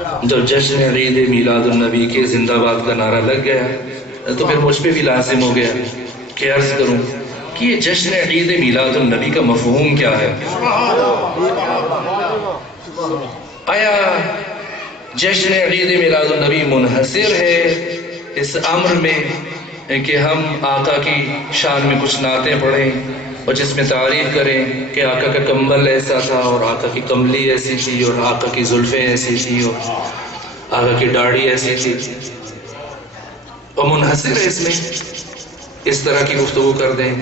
جب جشن عید میلاد النبی کے زندہ باد کا نعرہ لگ گیا تو پھر مجھ پہ بھی لازم ہو گیا کہ عرض کروں کہ یہ جشن عید میلاد النبی کا مفہوم کیا ہے؟ آیا جشن عید میلاد النبی منحصر ہے اس امر میں کہ ہم آقا کی شان میں کچھ نعتیں پڑھیں اور جس میں تعریف کریں کہ آقا کا کمبل ایسا تھا اور آقا کی کملی ایسی تھی اور آقا کی زلفیں ایسی تھی اور آقا کی داڑھی ایسی تھی، اور منحصر ہے اس میں اس طرح کی گفتگو کر دیں؟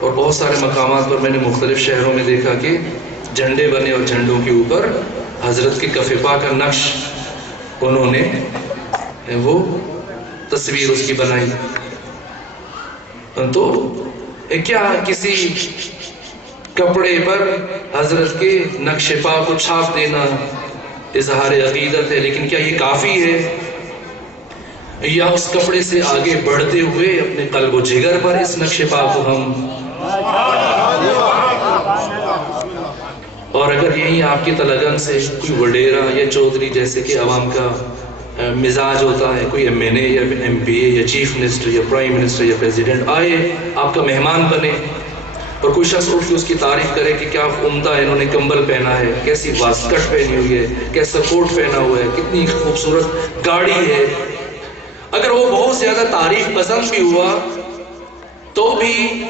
اور بہت سارے مقامات پر میں نے مختلف شہروں میں دیکھا کہ جھنڈے بنے اور جھنڈوں کے اوپر حضرت کے کف پا کا نقش انہوں نے وہ تصویر اس کی بنائی. تو کیا کسی کپڑے پر حضرت کے نقش پا کو چھاپ دینا اظہار عقیدت ہے، لیکن کیا یہ کافی ہے؟ یا اس کپڑے سے آگے بڑھتے ہوئے اپنے قلب و جگر پر اس نقش پا کو ہم، اور اگر یہی آپ کی تلگن سے کوئی وڈیرا یا چودھری جیسے کہ عوام کا مزاج ہوتا ہے، کوئی ایم این اے یا ایم پی اے یا چیف منسٹر یا پرائم منسٹر یا پریزیڈنٹ آئے آپ کا مہمان بنے اور کوئی شخص اٹھ کے اس کی تعریف کرے کہ کیا عمدہ انہوں نے کمبل پہنا ہے، کیسی واسکٹ پہنی ہوئی ہے، کیسا کوٹ پہنا ہوا ہے، کتنی خوبصورت گاڑی ہے، اگر وہ بہت زیادہ تعریف پسند بھی ہوا تو بھی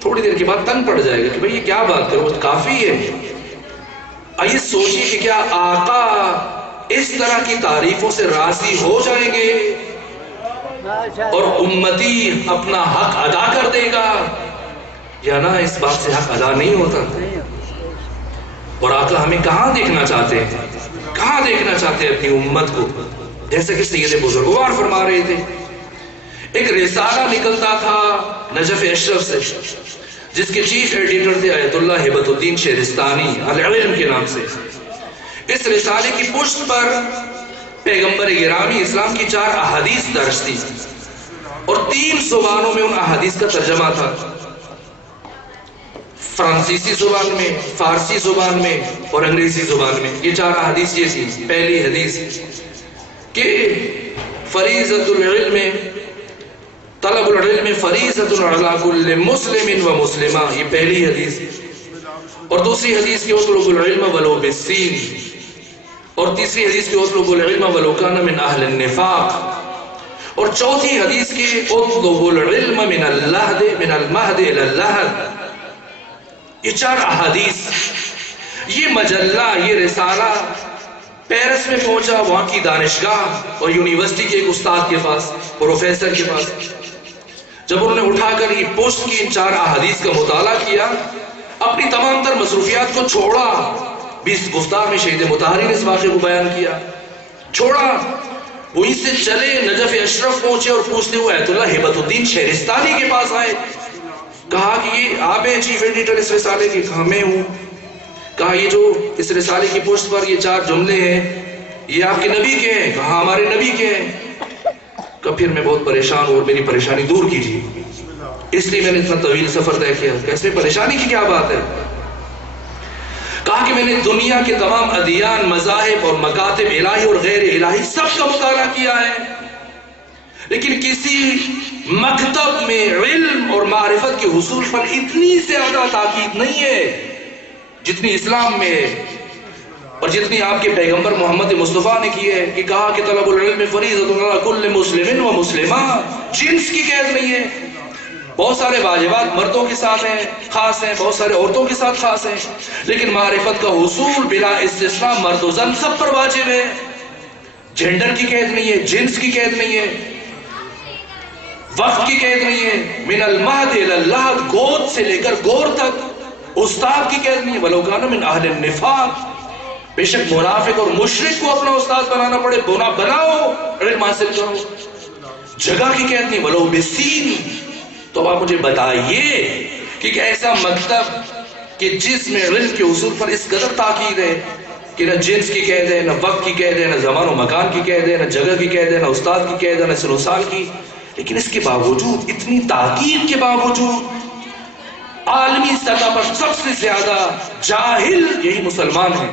تھوڑی دیر کے بعد تنگ پڑ جائے گا کہ بھئی یہ کیا بات کرو، وہ کافی ہے. آئیے سوچیے کہ کیا آقا اس طرح کی تعریفوں سے راضی ہو جائیں گے اور امتی اپنا حق ادا کر دے گا، یا نہ اس بات سے حق ادا نہیں ہوتا؟ اور آقا ہمیں کہاں دیکھنا چاہتے ہیں، کہاں دیکھنا چاہتے ہیں اپنی امت کو؟ جیسے کہ سید بزرگوار فرما رہے تھے، ایک رسالہ نکلتا تھا نجف اشرف سے جس کے چیف ایڈیٹر تھے آیت اللہ ہبت الدین شہرستانی العلم کے نام سے. اس رسالے کی پشت پر پیغمبر گرامی اسلام کی 4 احادیث درج تھی اور 3 زبانوں میں ان احادیث کا ترجمہ تھا، فرانسیسی زبان میں، فارسی زبان میں اور انگریزی زبان میں. یہ 4 احادیث یہ تھی. پہلی حدیث کہ فریضۃ العلم، طلب العلم فریضۃ علی کل مسلم و مسلمہ، یہ پہلی حدیث. اور دوسری حدیث کی اطلب العلم ولو بالسین، اور تیسری حدیث کی اطلب العلم ولو کان من اہل النفاق، اور چوتھی حدیث کی اطلب العلم من المہد الی اللحد. یہ 4 احادیث، یہ مجلہ، یہ رسالہ پیرس میں پہنچا وہاں کی دانشگاہ اور یونیورسٹی کے ایک استاد کے پاس، پروفیسر کے پاس. جب انہوں نے اٹھا کر یہ پوسٹ کی، ان 4 احادیث کا مطالعہ کیا، اپنی تمام تر مصروفیات کو چھوڑا. 20 گفتار میں شہید مطہری نے اس واقعے کو بیان کیا، چھوڑا، وہیں سے چلے نجف اشرف پہنچے اور پوچھتے ہوئے آیت اللہ ہبت الدین شہرستانی کے پاس آئے. کہا کہ یہ آپ ہیں چیف ایڈیٹر اس رسالے کے؟ کہا میں ہوں. کہا یہ جو اس رسالے کی پوسٹ پر یہ 4 جملے ہیں یہ آپ کے نبی کے ہیں؟ کہا ہمارے نبی کے ہیں. کہا پھر میں بہت پریشان ہوں اور میری پریشانی دور کیجیے، اس لیے میں نے اتنا طویل سفر طے کیا. کیسے پریشانی کی کیا بات ہے؟ کہا کہ میں نے دنیا کے تمام ادیان، مذاہب اور مکاتب الہی اور غیر الہی سب کا مطالعہ کیا ہے، لیکن کسی مکتب میں علم اور معرفت کے حصول پر اتنی زیادہ تاکید نہیں ہے جتنی اسلام میں ہے اور جتنی آپ کے پیغمبر محمد مصطفیٰ نے کی ہے. کہ کہا کہ طلب العلم فریضۃ علی کل مسلم و مسلمہ، جنس کی قید نہیں ہے. بہت سارے واجبات مردوں کے ساتھ ہیں، خاص ہیں، بہت سارے عورتوں کے ساتھ خاص ہیں، لیکن معرفت کا حصول بلا استثناء مرد و زن سب پر واجب ہے. جینڈر کی قید نہیں ہے، جنس کی قید نہیں ہے، وقت کی قید نہیں ہے. من المہد الی اللحد، گود سے لے کر گور تک. استاد کی قید نہیں ہے، ولو کان من اہل النفاق، بے شک منافق اور مشرک کو اپنا استاد بنانا پڑے، بناؤ، علم حاصل کرو. جگہ کی قید نہیں، ولو بالسین. تو آپ مجھے بتائیے کہ ایسا مکتب کہ جس میں علم کے حصول پر اس قدر تاکید ہے کہ نہ جنس کی قید ہے، نہ وقت کی قید ہے، نہ زمان و مکان کی قید ہے، نہ جگہ کی قید ہے، نہ استاد کی قید ہے، نہ سن و سال کی، لیکن اس کے باوجود، اتنی تاکید کے باوجود عالمی سطح پر سب سے زیادہ جاہل یہی مسلمان ہیں.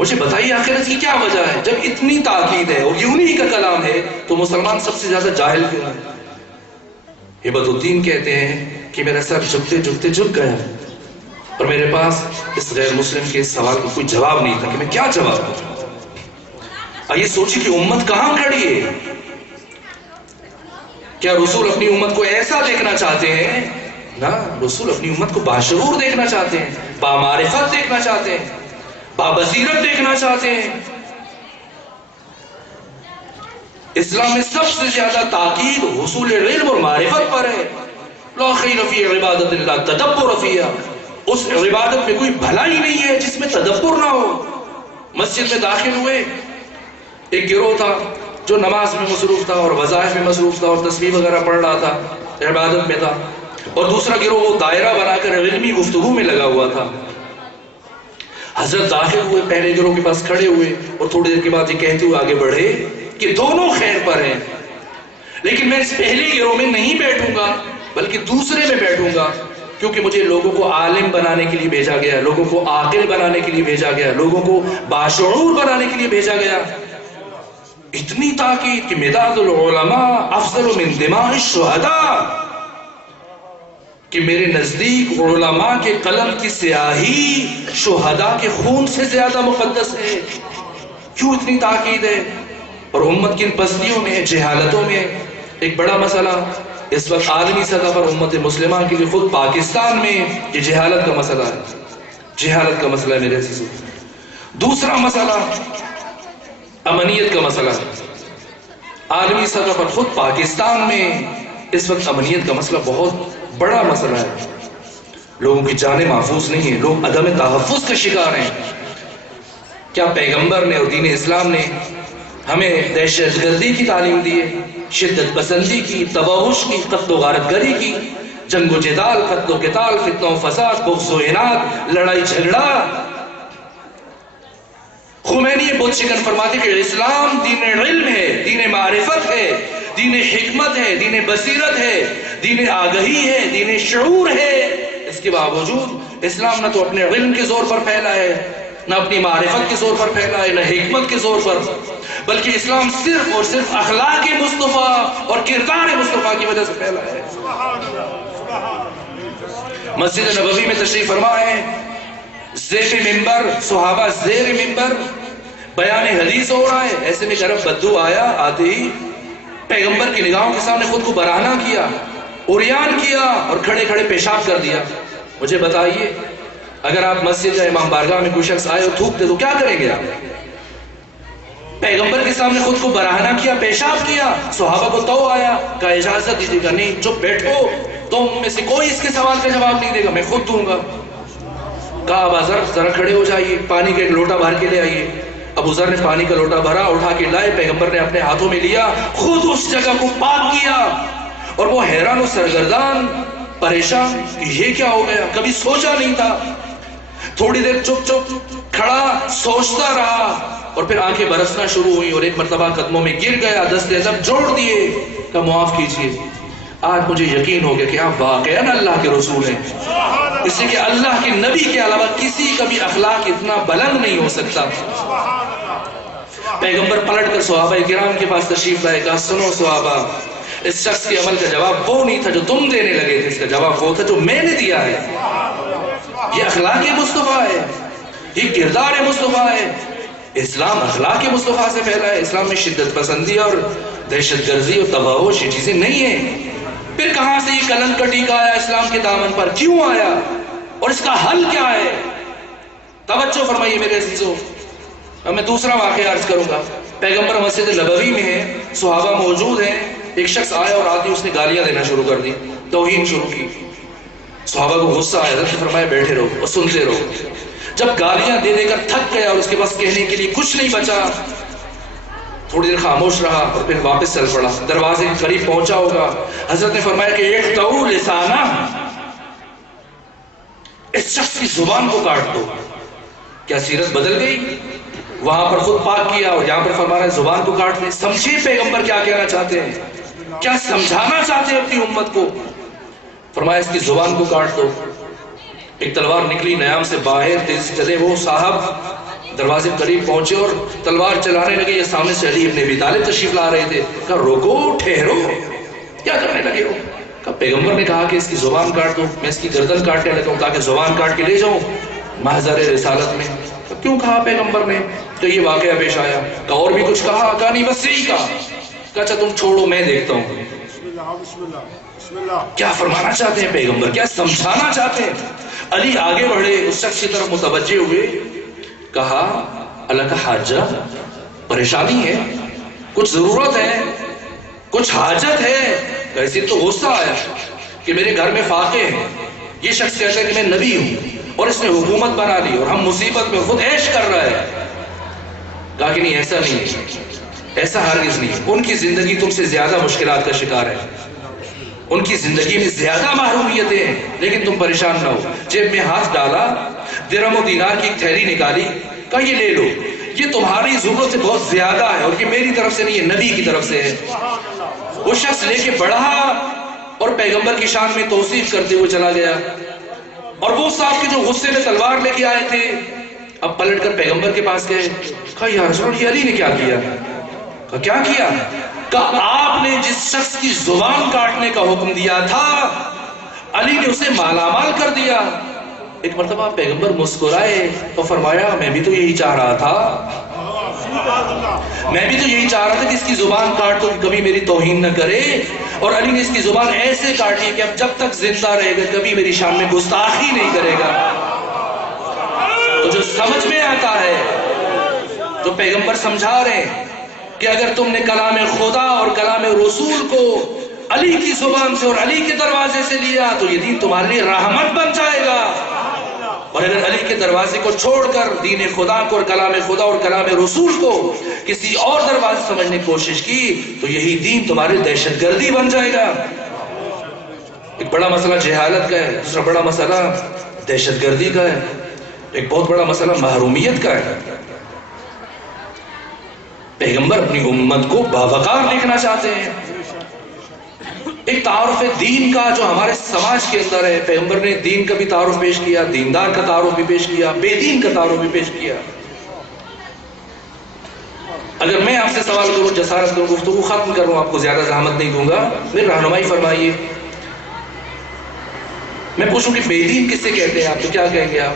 مجھے بتائیے آخرت کی کیا وجہ ہے؟ جب اتنی تاکید ہے اور یہ انہی کا کلام ہے تو مسلمان سب سے زیادہ جاہل کیوں ہے؟ ہبت الدین کہتے ہیں کہ میرا سر جھکتے جھکتے جھک گیا اور میرے پاس اس غیر مسلم کے اس سوال کا کوئی جواب نہیں تھا کہ میں کیا جواب دوں۔ آئیے سوچیں کہ امت کہاں کھڑی ہے؟ کیا رسول اپنی امت کو ایسا دیکھنا چاہتے ہیں؟ نہ، رسول اپنی امت کو باشعور دیکھنا چاہتے ہیں، بامعرفت دیکھنا چاہتے ہیں، بابصیرت دیکھنا چاہتے ہیں۔ اسلام میں سب سے زیادہ تاکید حصول علم اور معرفت پر ہے۔ لا خیر فی عبادت اللہ تدبر فیہا، اس عبادت میں کوئی بھلائی نہیں ہے جس میں تدبر نہ ہو۔ مسجد میں داخل ہوئے، ایک گروہ تھا جو نماز میں مصروف تھا اور وظائف میں مصروف تھا اور تسبیح وغیرہ پڑھ رہا تھا، عبادت میں تھا، اور دوسرا گروہ وہ دائرہ بنا کر علمی گفتگو میں لگا ہوا تھا۔ حضرت داخل ہوئے، پہلے گروہ کے پاس کھڑے ہوئے اور تھوڑی دیر کے بعد یہ کہتے ہوئے آگے بڑھے کہ دونوں خیر پر ہیں، لیکن میں اس پہلے گروہ میں نہیں بیٹھوں گا بلکہ دوسرے میں بیٹھوں گا، کیونکہ مجھے لوگوں کو عالم بنانے کے لیے بھیجا گیا، لوگوں کو عاقل بنانے کے لیے بھیجا گیا، لوگوں کو باشعور بنانے کے لیے بھیجا گیا۔ اتنی تاکید کہ مداد العلماء افضل من دماء الشہداء، کہ میرے نزدیک علماء کے قلم کی سیاہی شہداء کے خون سے زیادہ مقدس ہے۔ کیوں اتنی تاکید ہے؟ اور امت کی ان پستیوں میں، جہالتوں میں ایک بڑا مسئلہ اس وقت عالمی سطح پر امت مسلمہ کے لیے خود پاکستان میں یہ جہالت کا مسئلہ ہے، جہالت کا مسئلہ ہے میرے عزیزو۔ دوسرا مسئلہ امنیت کا مسئلہ ہے۔ عالمی سطح پر خود پاکستان میں اس وقت امنیت کا مسئلہ بہت بڑا مسئلہ ہے، لوگوں کی جانیں محفوظ نہیں ہیں، لوگ عدم تحفظ کا شکار ہیں۔ کیا پیغمبر نے اور دین اسلام نے ہمیں دہشت گردی کی تعلیم دی ہے، شدت پسندی کی، تباہش کی، قتل و غارت گری کی، جنگ و جدال، قتل و قتال، فتنہ و فساد، بغض و عناد، لڑائی جھگڑا؟ خمینی بہت شکن فرماتے کہ اسلام دین علم ہے، دین معرفت ہے، دین حکمت ہے، دین بصیرت ہے، دین آگہی ہے، دین شعور ہے۔ اس کے باوجود اسلام نہ تو اپنے علم کے زور پر پھیلا ہے، نہ اپنی معرفت کے زور پر پھیلا ہے، نہ حکمت کے زور پر، بلکہ اسلام صرف اور صرف اخلاق مصطفیٰ اور کردار مصطفیٰ کی وجہ سے پھیلا ہے۔ مسجد نبوی میں تشریف فرما ہے، زیر ممبر صحابہ زیر ممبر بیان حدیث ہو رہا ہے، ایسے میں طرف بدو آیا، آتے ہی پیغمبر کی نگاہوں کے سامنے خود کو برہنہ کیا، عریان کیا اور کھڑے کھڑے پیشاب کر دیا۔ مجھے بتائیے اگر آپ مسجد یا امام بارگاہ میں کوئی شخص آئے اور تھوک دے تو کیا کریں گے آپ؟ پیغمبر کے سامنے خود کو برہنہ کیا، پیشاب کیا، صحابہ کو تو آیا، کہا اجازت دیجیے گا، نہیں چپ بیٹھو، تم میں سے کوئی اس کے سوال کا جواب نہیں دے گا، میں خود دوں گا۔ کہا ابا ذر ذرا کھڑے ہو جائیے، پانی کا ایک لوٹا بھر کے لے آئیے۔ ابو ذر نے پانی کا لوٹا بھرا، اٹھا کے لائے، پیغمبر نے اپنے ہاتھوں میں لیا، خود اس جگہ کو پاک کیا، اور وہ حیران و سرگردان، پریشان کہ یہ کیا ہو گیا، کبھی سوچا نہیں تھا۔ تھوڑی دیر چپ چپ کھڑا سوچتا رہا اور پھر آنکھیں برسنا شروع ہوئی اور ایک مرتبہ قدموں میں گر گیا، دست ادب جوڑ دیے، کہ معاف کیجیے، آج مجھے یقین ہو گیا کہ آپ واقعاً اللہ کے رسول ہیں، اس لیے کہ اللہ کے نبی کے علاوہ کسی کا بھی اخلاق اتنا بلند نہیں ہو سکتا۔ پیغمبر پلٹ کر صحابہ کرام کے پاس تشریف لائے، کہا سنو صحابہ، اس شخص کے عمل کا جواب وہ نہیں تھا جو تم دینے لگے تھے، اس کا جواب وہ تھا جو میں نے دیا ہے۔ یہ اخلاق مصطفیٰ ہے، یہ کردار مصطفیٰ ہے۔ اسلام اخلاق مصطفیٰ سے پھیلا ہے، اسلام میں شدت پسندی اور دہشت گردی اور تباہش یہ چیزیں نہیں ہیں۔ پھر کہاں سے یہ کلنک کا ٹیکا آیا اسلام کے دامن پر، کیوں آیا اور اس کا حل کیا ہے؟ توجہ فرمائیے میرے عزیزو، اب میں دوسرا واقعہ عرض کروں گا۔ پیغمبر مسجد نبوی میں ہے، صحابہ موجود ہیں، ایک شخص آیا اور آدمی اس نے گالیاں دینا شروع کر دی، توہین شروع کی۔ صحابہ کو غصہ آیا، حضرت نے فرمایا بیٹھے رہو اور سنتے رہو۔ جب گالیاں دے دے کر تھک گیا اور اس کے پاس کہنے کے لیے کچھ نہیں بچا، تھوڑی دیر خاموش رہا اور پھر واپس چل پڑا۔ دروازے کے قریب پہنچا ہوگا، حضرت نے فرمایا کہ اقطعوا لسانہ، اس شخص کی زبان کو کاٹ دو۔ کیا سیرت بدل گئی؟ وہاں پر خود پاک کیا اور یہاں پر فرما رہا ہے زبان کو کاٹ دے۔ سمجھے پیغمبر کیا کہنا چاہتے ہیں، کیا سمجھانا چاہتے ہیں اپنی امت کو؟ فرمایا اس کی زبان کو کاٹ دو۔ ایک تلوار نکلی نیام سے باہر، تیز چلے وہ صاحب دروازے قریب پہنچے اور تلوار چلانے لگے. یہ سامنے سے علی ابن ابی طالب تشریف لا رہے تھے. کہا روکو, ٹھہرو, کیا کرنے لگے ہو؟ کہا پیغمبر نے کہا کہ اس کی زبان کاٹ دو, میں اس کی گردن کاٹنے لگا ہوں تاکہ زبان کاٹ کے لے جاؤں محضر رسالت میں. کیوں کہا پیغمبر نے؟ تو یہ واقعہ پیش آیا. کہ اور بھی کچھ کہا؟ کہا نہیں, بس یہی کہا. کہا اچھا تم چھوڑو, میں دیکھتا ہوں. کیا فرمانا چاہتے ہیں پیغمبر, کیا سمجھانا چاہتے ہیں؟ علی آگے بڑھے, اس شخص کی طرف متوجہ ہوئے. کہا اللہ کا حاجہ, پریشانی ہے, کچھ ضرورت ہے, کچھ حاجت ہے؟ ایسے تو غصہ آیا کہ میرے گھر میں فاقے ہیں, یہ شخص کہتا ہے کہ میں نبی ہوں اور اس نے حکومت بنا لی اور ہم مصیبت میں خود عیش کر رہا ہے. کہا کہ نہیں, ایسا نہیں ہے, ایسا ہرگز نہیں. ان کی زندگی تم سے زیادہ مشکلات کا شکار ہے, ان کی زندگی میں زیادہ محرومیتیں ہیں, لیکن تم پریشان نہ ہو. جیب میں ہاتھ ڈالا, درہم و دینار کی ایک تھیلی نکالی. کہا یہ لے لو, یہ تمہاری ضرورت سے بہت زیادہ ہے اور یہ میری طرف سے نہیں ہے, نبی کی طرف سے ہے. وہ شخص لے کے بڑھا اور پیغمبر کی شان میں توصیف کرتے ہوئے چلا گیا. اور وہ صاحب کے جو غصے میں تلوار لے کے آئے تھے, اب پلٹ کر پیغمبر کے پاس گئے. کہا یا رسول اللہ, یہ علی نے کیا کیا؟ کہا کیا کیا؟ کہا آپ نے جس شخص کی زبان کاٹنے کا حکم دیا تھا, علی نے اسے مالا مال کر دیا. ایک مرتبہ پیغمبر مسکرائے اور فرمایا میں بھی تو یہی چاہ رہا تھا, میں بھی تو یہی چاہ رہا تھا کہ اس کی زبان کاٹ تو کبھی میری توہین نہ کرے. اور علی نے اس کی زبان ایسے کاٹی کہ اب جب تک زندہ رہے گا کبھی میری شان میں گستاخی نہیں کرے گا. تو جو سمجھ میں آتا ہے, جو پیغمبر سمجھا رہے ہیں کہ اگر تم نے کلام خدا اور کلام رسول کو علی کی زبان سے اور علی کے دروازے سے لیا تو یہ دین تمہارے لیے رحمت بن جائے گا. اور اگر علی کے دروازے کو چھوڑ کر دین خدا کو اور کلام خدا اور کلام رسول کو کسی اور دروازے سمجھنے کی کوشش کی تو یہی دین تمہارے دہشت گردی بن جائے گا. ایک بڑا مسئلہ جہالت کا ہے, دوسرا بڑا مسئلہ دہشت گردی کا ہے, ایک بہت بڑا مسئلہ محرومیت کا ہے. پیغمبر اپنی امت کو باوقار لکھنا چاہتے ہیں. ایک تعارف دین کا جو ہمارے سماج کے اندر ہے, پیغمبر نے دین کا بھی تعارف پیش کیا, دیندار کا تعارف بھی پیش کیا, بے دین کا تعارف بھی پیش کیا. اگر میں آپ سے سوال کروں, جسارت کروں, گفتگو ختم کروں, آپ کو زیادہ زحمت نہیں دوں گا, میری رہنمائی فرمائیے. میں پوچھوں کہ بے دین کس سے کہتے ہیں آپ, تو کیا کہیں گے آپ؟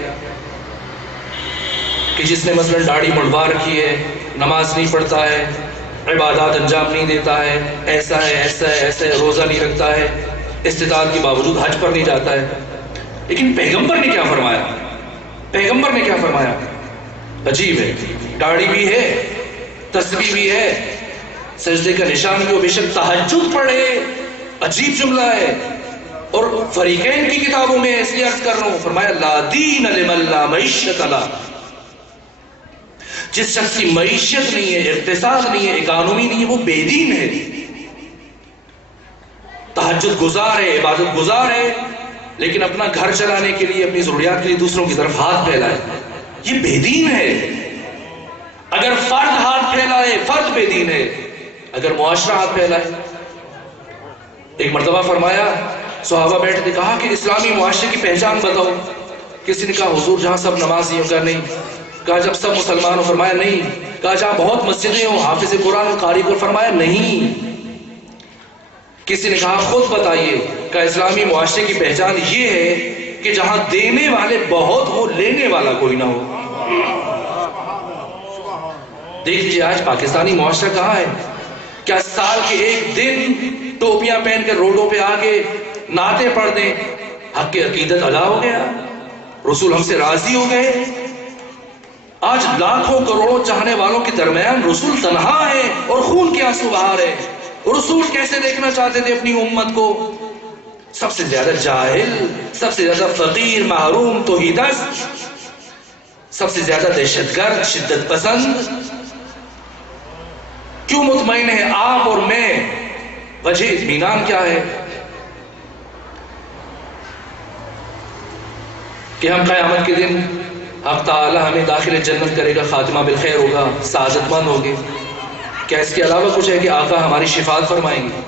کہ جس نے مثلا داڑھی منڈوا رکھی ہے, نماز نہیں پڑھتا ہے, عبادات انجام نہیں دیتا ہے, ایسا ہے ایسا ہے ایسا ہے, روزہ نہیں رکھتا ہے, استطاعت کے باوجود حج پر نہیں جاتا ہے. لیکن پیغمبر نے کیا فرمایا؟ پیغمبر نے کیا فرمایا؟ عجیب ہے, داڑھی بھی ہے, تسبیح بھی ہے, سجدے کا نشان بھی ہو, بے شک تہجد پڑھے. عجیب جملہ ہے. اور فریقین کی کتابوں میں اس لیے عرض کر رہا ہوں, فرمایا لا دین لمن لا معیشت له. جس شخص کی معیشت نہیں ہے, اقتصاد نہیں ہے, اکانومی نہیں ہے, وہ بے دین ہے. تہجد گزار ہے, عبادت گزار ہے, لیکن اپنا گھر چلانے کے لیے, اپنی ضروریات کے لیے دوسروں کی طرف ہاتھ پھیلائے, یہ بے دین ہے. اگر فرد ہاتھ پھیلائے فرد بے دین ہے, اگر معاشرہ ہاتھ پھیلائے. ایک مرتبہ فرمایا, صحابہ بیٹھے تھے, کہا کہ اسلامی معاشرے کی پہچان بتاؤ. کسی نے کہا حضور جہاں سب نمازی ہوں. کہا نہیں. کہا جب سب مسلمان ہو. فرمایا نہیں. کہا جہاں بہت مسجدیں ہوں, حافظ قرآن و قاری کو. فرمایا نہیں. کسی نے کہا خود بتائیے. کہا اسلامی معاشرے کی پہچان یہ ہے کہ جہاں دینے والے بہت ہو, لینے والا کوئی نہ ہو. دیکھ لیجیے آج پاکستانی معاشرہ کہاں ہے. کیا سال کے ایک دن ٹوپیاں پہن کر روڈوں پہ آ کے نعتیں پڑھ دیں, حق کی عقیدت ادا ہو گیا, رسول ہم سے راضی ہو گئے. آج لاکھوں کروڑوں چاہنے والوں کے درمیان رسول تنہا ہے اور خون کے آنسو بہا رہے. رسول کیسے دیکھنا چاہتے تھے اپنی امت کو؟ سب سے زیادہ جاہل, سب سے زیادہ فقیر, محروم, توحیدست, سب سے زیادہ دہشت گرد, شدت پسند. کیوں مطمئن ہے آپ اور میں؟ وجہ اطمینان کیا ہے؟ کہ ہم قیامت کے دن حق تعالی ہمیں داخل جنت کرے گا, خاتمہ بالخیر ہوگا, سعادت مند ہوگے. کیا اس کے علاوہ کچھ ہے کہ آقا ہماری شفاعت فرمائیں گے؟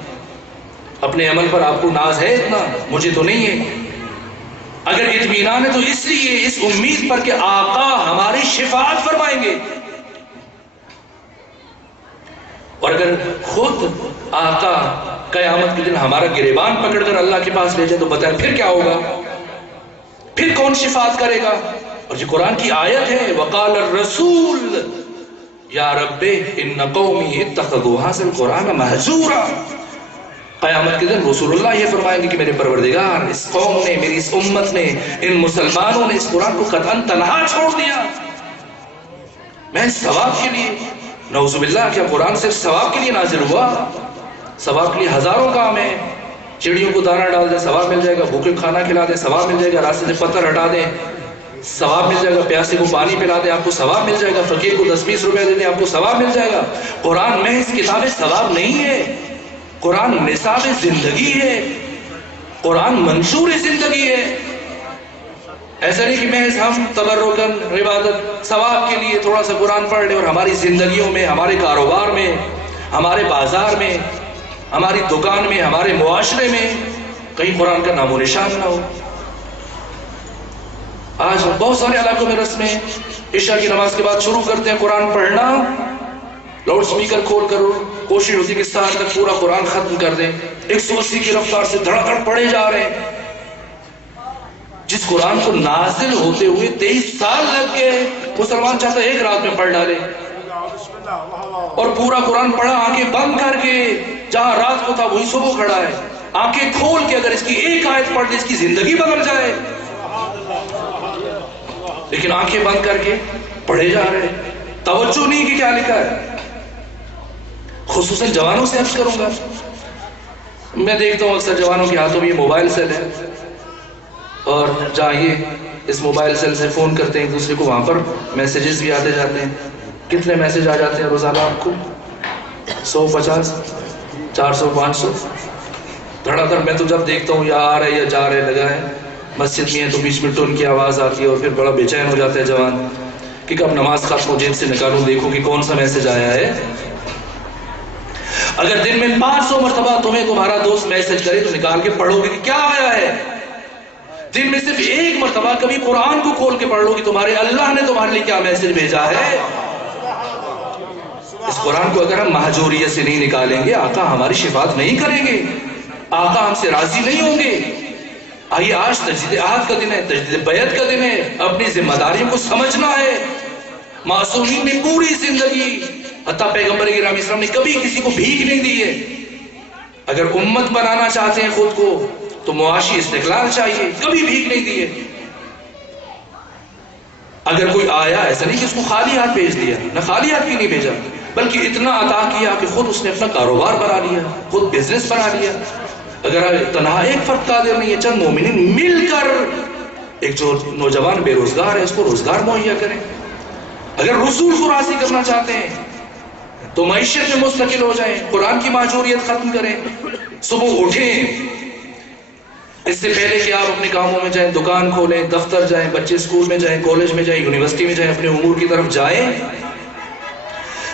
اپنے عمل پر آپ کو ناز ہے اتنا؟ مجھے تو نہیں ہے. اگر اطمینان ہے تو اس لیے اس امید پر کہ آقا ہماری شفاعت فرمائیں گے. اور اگر خود آقا قیامت کے دن ہمارا گریبان پکڑ کر اللہ کے پاس لے جائے تو بتائیں پھر کیا ہوگا؟ پھر کون شفاعت کرے گا؟ اور یہ قرآن کی آیت ہے وقال الرسول یا رب ان قومی اتخذوا ھذا القرآن مہجورا. قیامت کے دن رسول اللہ یہ فرمائیں گے کہ میرے پروردگار اس قوم نے، میری اس امت نے، ان مسلمانوں نے اس قرآن کو قطعاً تنہا چھوڑ دیا. میں ثواب کے لیے، نعوذ باللہ، کیا قرآن صرف ثواب کے لیے نازل ہوا؟ ثواب کے لیے ہزاروں کام ہیں. چڑیوں کو دانہ ڈال دیں ثواب مل جائے گا، بھوکے کو کھانا کھلا دیں ثواب مل جائے گا، راستے سے پتھر ہٹا دیں ثواب مل جائے گا، پیاسے کو پانی پلا دیں آپ کو ثواب مل جائے گا، فقیر کو 10-20 روپے دے دیں آپ کو ثواب مل جائے گا. قرآن محض کتاب ثواب نہیں ہے، قرآن نصاب زندگی ہے، قرآن منشور زندگی ہے. ایسا نہیں کہ محض ہم تبرکاً عبادت ثواب کے لیے تھوڑا سا قرآن پڑھ لیں اور ہماری زندگیوں میں، ہمارے کاروبار میں، ہمارے بازار میں، ہماری دکان میں، ہمارے معاشرے میں کہیں قرآن کا نام و نشان نہ ہو. آج بہت سارے علاقوں میں رسمیں عشاء کی نماز کے بعد شروع کرتے ہیں قرآن پڑھنا، لاؤڈ سپیکر کھول کر کوشش ہوتی ہے کہ سال تک پورا قرآن ختم کر دیں. 180 کی رفتار سے دھڑا دھڑ پڑھے جا رہے ہیں. جس قرآن کو نازل ہوتے ہوئے 23 سال لگ گئے، مسلمان چاہتا ہے ایک رات میں پڑھ ڈالے اور پورا قرآن پڑھا آنکھیں بند کر کے. جہاں رات کو تھا وہی صبح کھڑا ہے. آنکھیں کھول کے اگر اس کی ایک آیت پڑھ دے اس کی زندگی بدل جائے، لیکن آنکھیں بند کر کے پڑھے جا رہے ہیں. توجہ نہیں کہ کیا لکھا ہے. خصوصاً جوانوں سے عرض کروں گا، میں دیکھتا ہوں اکثر جوانوں کے ہاتھوں میں یہ موبائل سیل ہے اور جہاں یہ اس موبائل سیل سے فون کرتے ہیں ایک دوسرے کو، وہاں پر میسیجز بھی آتے جاتے ہیں. کتنے میسیج آ جاتے ہیں روزانہ آپ کو؟ 150 400 500 دھڑا دھڑ. میں تو جب دیکھتا ہوں یا آ رہے یا جا رہے لگا ہے، مسجد میں ہے تو بیچ میں ٹون کی آواز آتی ہے اور پھر بڑا بے چین ہو جاتا ہے جوان کہ کب نماز ختم ہو جیب سے نکالوں دیکھوں کہ کون سا میسج آیا ہے. اگر دن میں 500 مرتبہ تمہیں تمہارا دوست میسج کرے تو نکال کے پڑھو گے کہ کیا آیا ہے. دن میں صرف ایک مرتبہ کبھی قرآن کو کھول کے پڑھ لو کہ تمہارے اللہ نے تمہارے لیے کیا میسج بھیجا ہے. اس قرآن کو اگر ہم مہجوریت سے نہیں نکالیں گے، آقا ہماری شفاعت نہیں کریں گے، آقا ہم سے راضی نہیں ہوں گے. آئیے آج تجدید عہد کا دن ہے، تجدید بیعت کا دن ہے. اپنی ذمہ داریوں کو سمجھنا ہے. معصومین نے پوری زندگی، حتیٰ پیغمبر گرامی اسلام نے کبھی کسی کو بھیک نہیں دی ہے. اگر امت بنانا چاہتے ہیں خود کو تو معاشی استقلال چاہیے، کبھی بھیک نہیں دی ہے. اگر کوئی آیا ایسا نہیں کہ اس کو خالی ہاتھ بھیج دیا، نہ خالی ہاتھ بھی نہیں بھیجا، بلکہ اتنا عطا کیا کہ خود اس نے اپنا کاروبار بنا لیا، خود بزنس بنا لیا. اگر تنہا ایک فرد قادر نہیں ہے، چند مومنین مل کر ایک جو نوجوان بے روزگار ہے اس کو روزگار مہیا کریں. اگر رسول کو راضی کرنا چاہتے ہیں تو معیشت میں مستقل ہو جائیں، قرآن کی مہجوریت ختم کریں. صبح اٹھیں، اس سے پہلے کہ آپ اپنے کاموں میں جائیں، دکان کھولیں، دفتر جائیں، بچے اسکول میں جائیں، کالج میں جائیں، یونیورسٹی میں جائیں، اپنے امور کی طرف جائیں.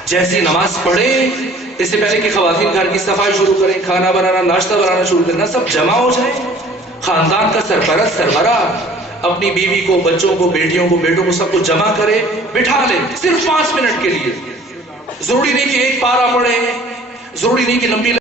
جیسی نماز پڑھیں، اس سے پہلے کہ خواتین گھر کی صفائی شروع کریں، کھانا بنانا، ناشتہ بنانا شروع کریں، سب جمع ہو جائیں. خاندان کا سرپرست، سربراہ اپنی بیوی کو، بچوں کو، بیٹیوں کو، بیٹوں کو، سب کو جمع کرے، بٹھا لیں صرف 5 منٹ کے لیے. ضروری نہیں کہ ایک پارہ پڑھیں، ضروری نہیں کہ لمبی